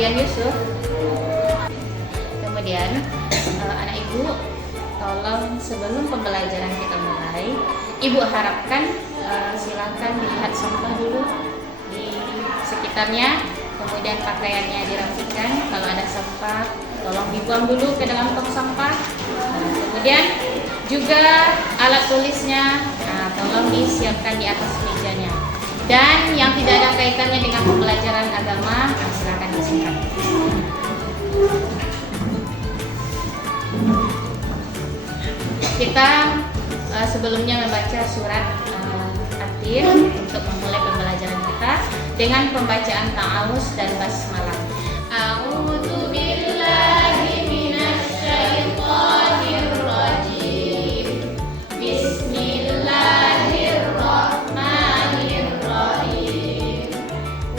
Dian Yusuf. Kemudian anak ibu, tolong sebelum pembelajaran kita mulai, ibu harapkan silakan dilihat sampah dulu di sekitarnya, kemudian pakaiannya dirapikan. Kalau ada sampah, tolong dibuang dulu ke dalam tong sampah. Kemudian juga alat tulisnya, tolong disiapkan di atas mejanya. Dan yang tidak ada kaitannya dengan pembelajaran agama, silakan disingkat. Kita sebelumnya membaca surat At-Tin untuk memulai pembelajaran kita dengan pembacaan ta'awuz dan basmalah. A'udzu billahi minasyaitonir rajim. Bismillahirrahmanirrahim.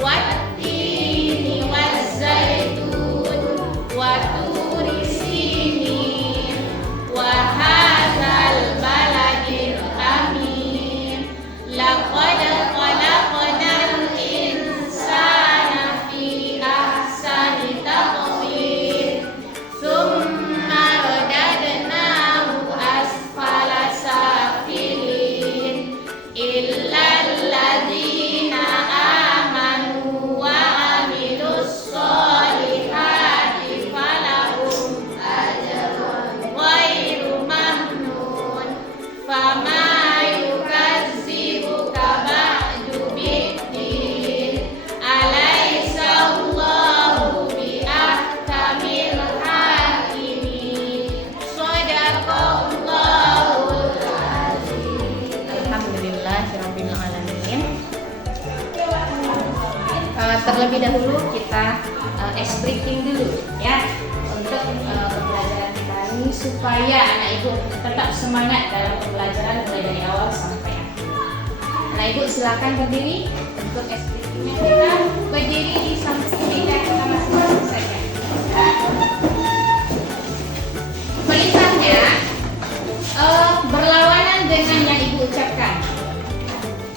Wat-tini waz-zaitun wa turi sinin wa hadzal baladil amin. Laqad khalaqnal insana fi ahsani taqwim. Tsumma radadnahu asfala safilin. Illal ladzina amanu wa amilus solihati falahum ajrun ghairu mamnun. Fama yukazzibuka ba'du biddin. Alaysa Allahu bi ahkamil hakimin. Shadaqallahul azim. Alhamdulillahirabbil alamin. Terlebih dahulu kita explicating dulu ya untuk pembelajaran kita ini supaya anak ibu tetap semangat dalam pembelajaran mulai dari awal sampai akhir. Anak ibu silakan berdiri untuk explicatingnya. Kita berdiri di samping meja kita masing-masing saja. Perintahnya berlawanan dengan yang ibu ucapkan.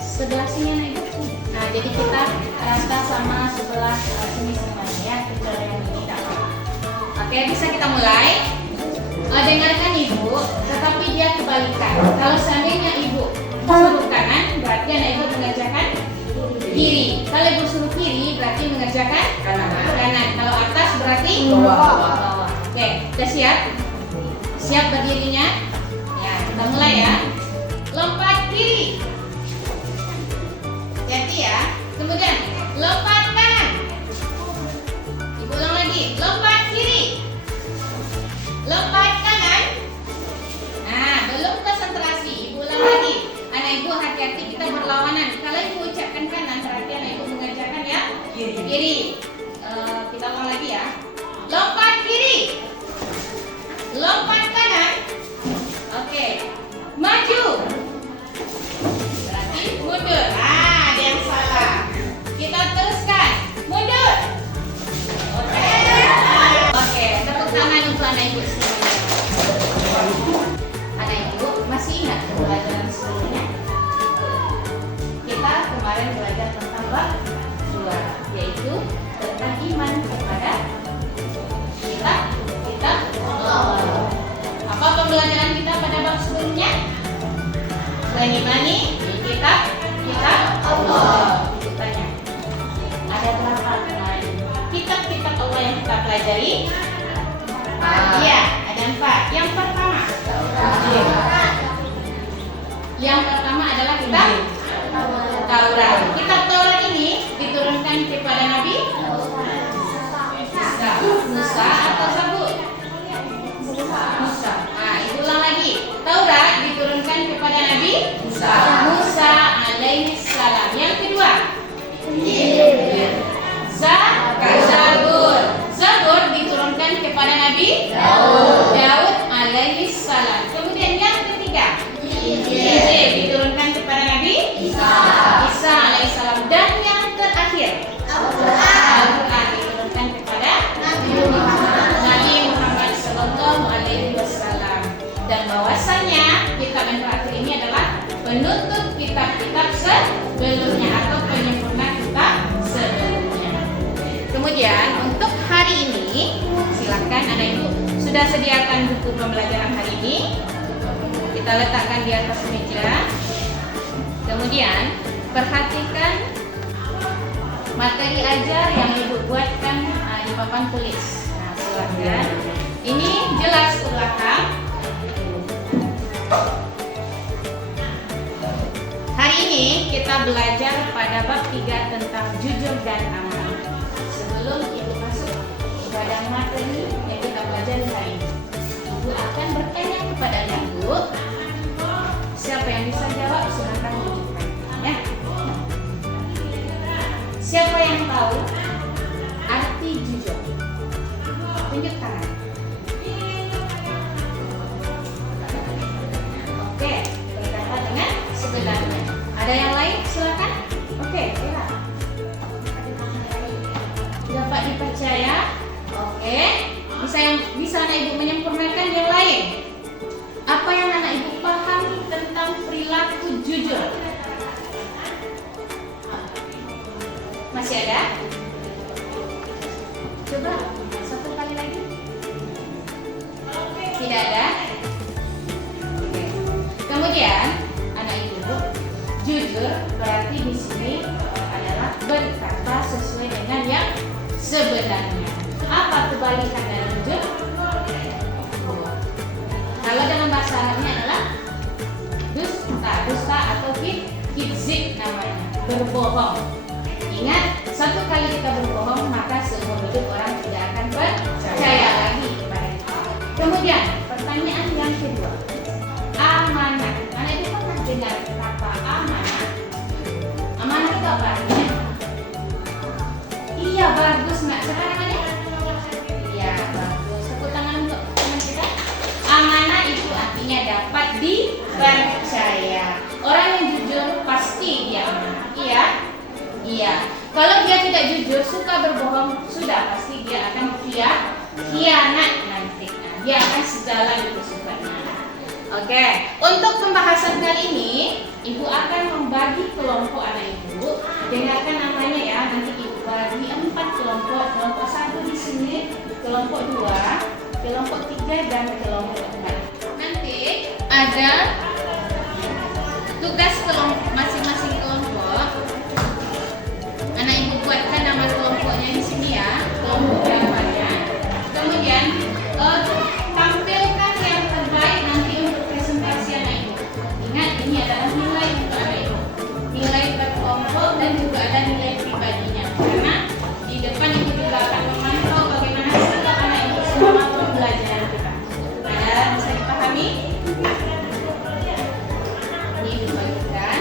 Sebelah sini anak ibu. Nah, jadi kita rata sama sebelah sini semuanya ya. Kita yang ini tak apa. Oke, bisa kita mulai. Dengarkan ibu, tetapi dia kebalikan. Kalau seandainya ibu suruh kanan, berarti anak ibu mengerjakan kiri. Kalau ibu suruh kiri, berarti mengerjakan kanan. Kalau atas berarti bawah. Oke, sudah siap? Siap berdirinya? Ya, kita mulai ya. Lompat kiri. Hati ya. Kemudian lompat kanan. Ibu ulang lagi. Lompat kiri. Lompat kanan. Nah, belum konsentrasi. Ibu ulang lagi. Anak ibu hati-hati, kita berlawanan. Kalau ibu ucapkan kanan, berarti anak ibu mengerjakan ya kiri. Kita ulang lagi ya. Lompat kiri. Lompat kanan. Oke. Maju. Berarti mundur. Ada yang salah. Kita teruskan. Mundur. Oke. Tepuk tangan untuk anak ibu semuanya. Anak ibu masih ingat pembelajaran sebelumnya? Kita kemarin belajar tentang bab 2, yaitu tentang iman kepada kitab Allah. Apa pembelajaran kita pada bab sebelumnya? Mengimani kitab Allah. Tanya. Ada berapa kemarin kitab-kitab Allah yang kita pelajari? Iya, ada 4. Yang pertama. Yang pertama adalah kitab Taurat. Kitab Taurat ini diturunkan kepada Nabi Musa atau Zabur? Musa. Nah, ibu ulang lagi. Taurat diturunkan kepada Nabi Musa alaihi salam. Yang kedua, Zabur. Zabur diturunkan kepada Nabi Daud alaihi salam. Kemudian yang ketiga, Injil diturunkan kepada Nabi Isa alaihi salam. Dan yang terakhir, Al-Quran diturunkan kepada Nabi Muhammad sallallahu alaihi wasallam. Dan bahwasannya kitab yang terakhir ini adalah penutup kitab-kitab sebelumnya atau penyempurna kitab sebelumnya. Kemudian untuk hari ini, silakan anak ibu sudah sediakan buku pembelajaran hari ini. Kita letakkan di atas meja. Kemudian perhatikan materi ajar yang ibu buatkan di papan tulis. Nah, silakan. Ini jelas ke belakang. Hari ini kita belajar pada bab 3 tentang jujur dan amanah. Sebelum ibu masuk kepada materi yang kita pelajari hari ini, ibu akan bertanya kepada ibu. Siapa yang bisa jawab silakan tunjukkan, ya. Siapa yang tahu arti jujur? Tunjuk tangan. Oke, berkata dengan sebenarnya. Ada yang lain? Silakan. Oke, ya. Dapat dipercaya. Oke. Bisa anak ibu menyempurnakan yang lain. Apa yang anak ibu pahami tentang perilaku jujur? Masih ada? Coba satu kali lagi. Tidak ada? Oke. Kemudian anak ibu, jujur berarti di sini adalah berkata sesuai dengan yang sebenarnya. Apa kebalikan dari jujur? Kalau dalam bahasa Arabnya adalah dusta atau kizib namanya, berbohong. Ingat, satu kali kita berbohong maka seumur hidup orang tidak akan percaya lagi kepada kita. Kemudian pertanyaan yang kedua, amanah. Anak ibu pernah dengar kata amanah? Amanah itu apa artinya? Iya, bagus nggak? Siapa namanya? Iya, bagus. Tepuk tangan untuk teman kita. Amanah itu artinya dapat dipercaya. Orang yang jujur pasti dia amanah. Iya? Iya. Kalau dia tidak jujur, suka berbohong, sudah pasti dia akan khianat nanti. Dia akan sejalan itu sifatnya. Oke. Untuk pembahasan kali ini, ibu akan membagi kelompok anak ibu. Dengarkan namanya ya. Nanti ibu bagi 4 kelompok. Kelompok 1 di sini, kelompok 2, kelompok 3 dan kelompok 4. Nanti ada tugas kelompok masing-masing kelompok. Anak ibu buatkan nama kelompoknya di sini ya, kelompok berapanya. Kemudian tampilkan yang terbaik nanti untuk presentasi anak ibu. Ingat, ini adalah nilai untuk anak ibu. Nilai per kelompok dan juga ada nilai pribadinya. Karena di depan ibu juga akan memantau bagaimana sikap anak ibu selama pembelajaran kita. Ada bisa dipahami? Ini ibu bagikan.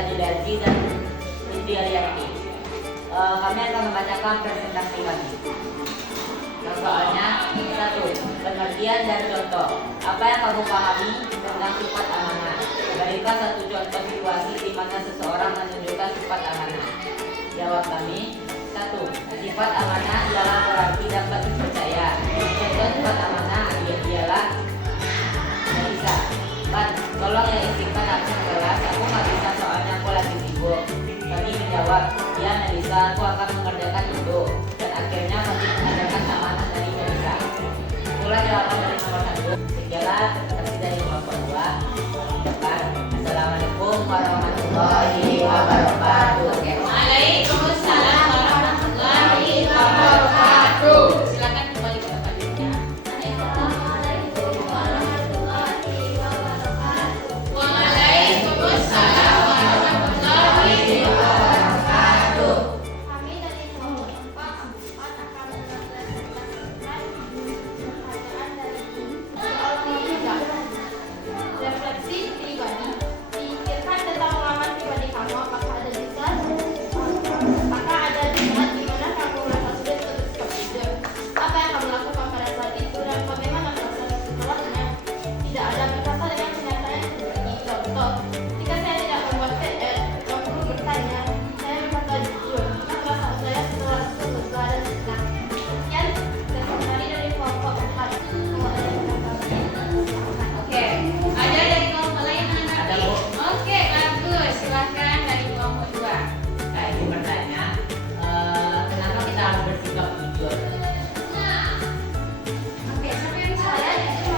Adidarji dan Lutfi Ariyanti. Kami akan membacakan presentasi kami. Soalnya, 1. Pengertian dan contoh. Apa yang kamu pahami tentang sifat amanah? Berikan satu contoh situasi di mana seseorang menunjukkan sifat amanah. Jawab kami. 1. Sifat amanah adalah berarti dapat dipercaya. Contoh sifat amanah ialah bisa. 4. Tolong yang istighfar absen kelas. Aku nggak bisa soalnya aku lagi sibuk. Kami menjawab, ya Melisa, aku akan mengerjakan itu. Dan akhirnya kami mengerjakan amanah dari Melisa. Itulah jawaban dari nomor 1. Segala terima dari kelompok 2. Assalamualaikum warahmatullahi wabarakatuh. Waalaikumsalam warahmatullahi wabarakatuh. Silakan kembali ke tempatnya. Waalaikumsalam warahmatullahi wabarakatuh. Kami dari kelompok 4 akan mempresentasikan pertanyaan dari soal tiga. Refleksi pribadi. Pikirkan tentang pengalaman pribadi kamu. Apakah ada di saat di mana kamu merasa sulit untuk bersikap jujur? Apa yang kamu lakukan pada saat itu dan bagaimana proses setelahnya? Tidak ada berkata dengan kenyataan seperti contoh. Jika saya tidak membuat PR, kamu perlu bertanya. Saya berkata jujur. Karena perasaan saya setelah itu lega dan senang. Sekian presentasi dari kelompok 4. Kalau ada yang silakan. Oke, ada dari kelompok lain yang Ada, Bu. Oke, bagus. Silakan dari kelompok 2. Nah, ini bertanya, kenapa kita harus bersikap jujur? Oke, siapa yang bisa? Saya itu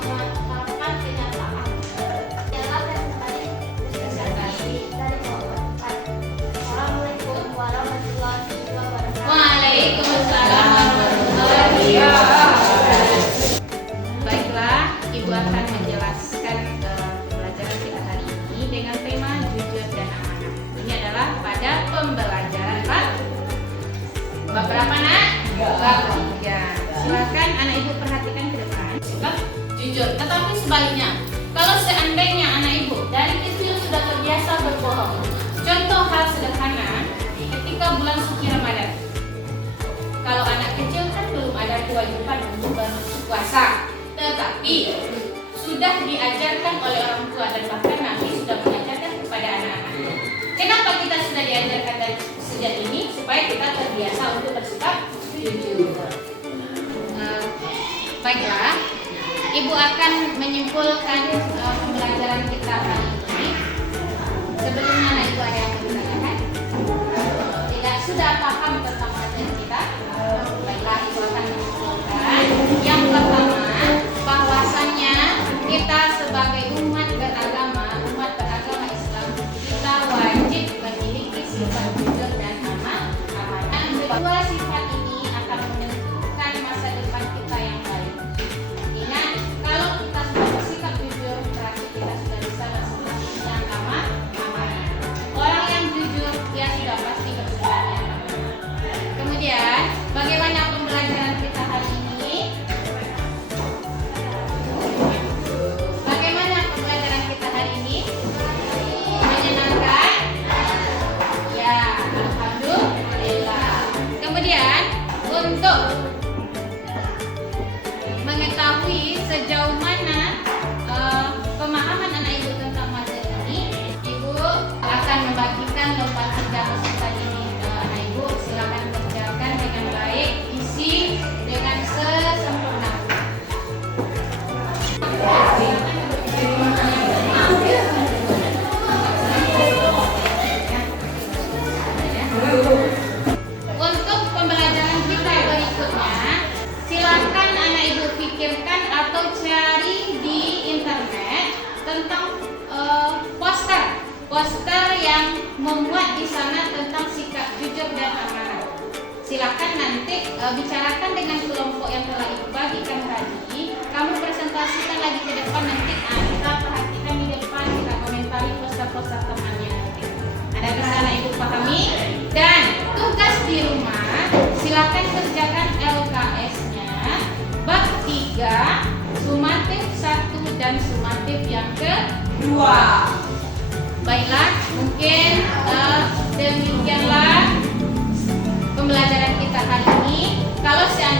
mengatakan kenyataan. Ialah presentasi dari kelompok 4. Assalamualaikum warahmatullahi wabarakatuh. Waalaikumsalam warahmatullahi wabarakatuh. Baiklah, Ibu akan menjelaskan pembelajaran kita hari ini dengan tema jujur dan amanah. Ini adalah pada pembelajaran bab berapa, Nak? Bab 3. Silakan anak Ibu perhatikan ke depan. Sikap jujur. Tetapi sebaliknya, kalau seandainya anak Ibu dari kecil sudah terbiasa berbohong. Contoh hal sederhana, ketika bulan suci Ramadan. Kalau anak kecil kan belum ada kewajiban untuk berpuasa, tetapi sudah diajarkan oleh orang tua dan bahkan Nabi sudah mengajarkan kepada anak-anak. Kenapa kita sudah diajarkan dari sejak ini? Supaya kita terbiasa untuk bersikap jujur. Baiklah, Ibu akan menyimpulkan pembelajaran kita hari ini. Sebelumnya anak Ibu ada yang bertanya? Tidak sudah paham tentang materi kita? Baiklah, Ibu akan menyimpulkan. Yang pertama, bahwasannya kita sebagai umat beragama Islam, kita wajib memiliki sifat jujur dan amanah. Kedua sifat ini akan menentukan masa depan kita yang baik. Ingat, kalau kita sudah bersikap jujur, berarti kita sudah bisa bersikap yang amanah. Orang yang jujur, dia sudah pasti bersikap yang amanah. Kemudian, bagaimana pembelajaran kita hari ini? Bagaimana pembelajaran kita hari ini? Menyenangkan? Ya, alhamdulillah. Kemudian, untuk mengetahui sejauh mana pemahaman anak Ibu tentang materi ini, Ibu akan membagikan lomba 3 peserta ini anak Ibu. Silakan kerjakan dengan baik, isi dengan sesempurna. Untuk pembelajaran kita berikutnya, silakan anak Ibu pikirkan atau cari di internet tentang poster yang memuat di sana tentang sikap jujur dan amanah. Silakan nanti bicarakan dengan kelompok yang telah Ibu bagikan tadi. Kamu presentasikan lagi ke depan nanti. Kita perhatikan di depan, kita komentari poster-poster temannya. Ada bisa anak Ibu pahami? Dan tugas di rumah, silakan kerjakan LKS-nya bab 3, sumatif 1 dan sumatif yang kedua. Baiklah, mungkin demikianlah pembelajaran kita hari ini. Kalau seandainya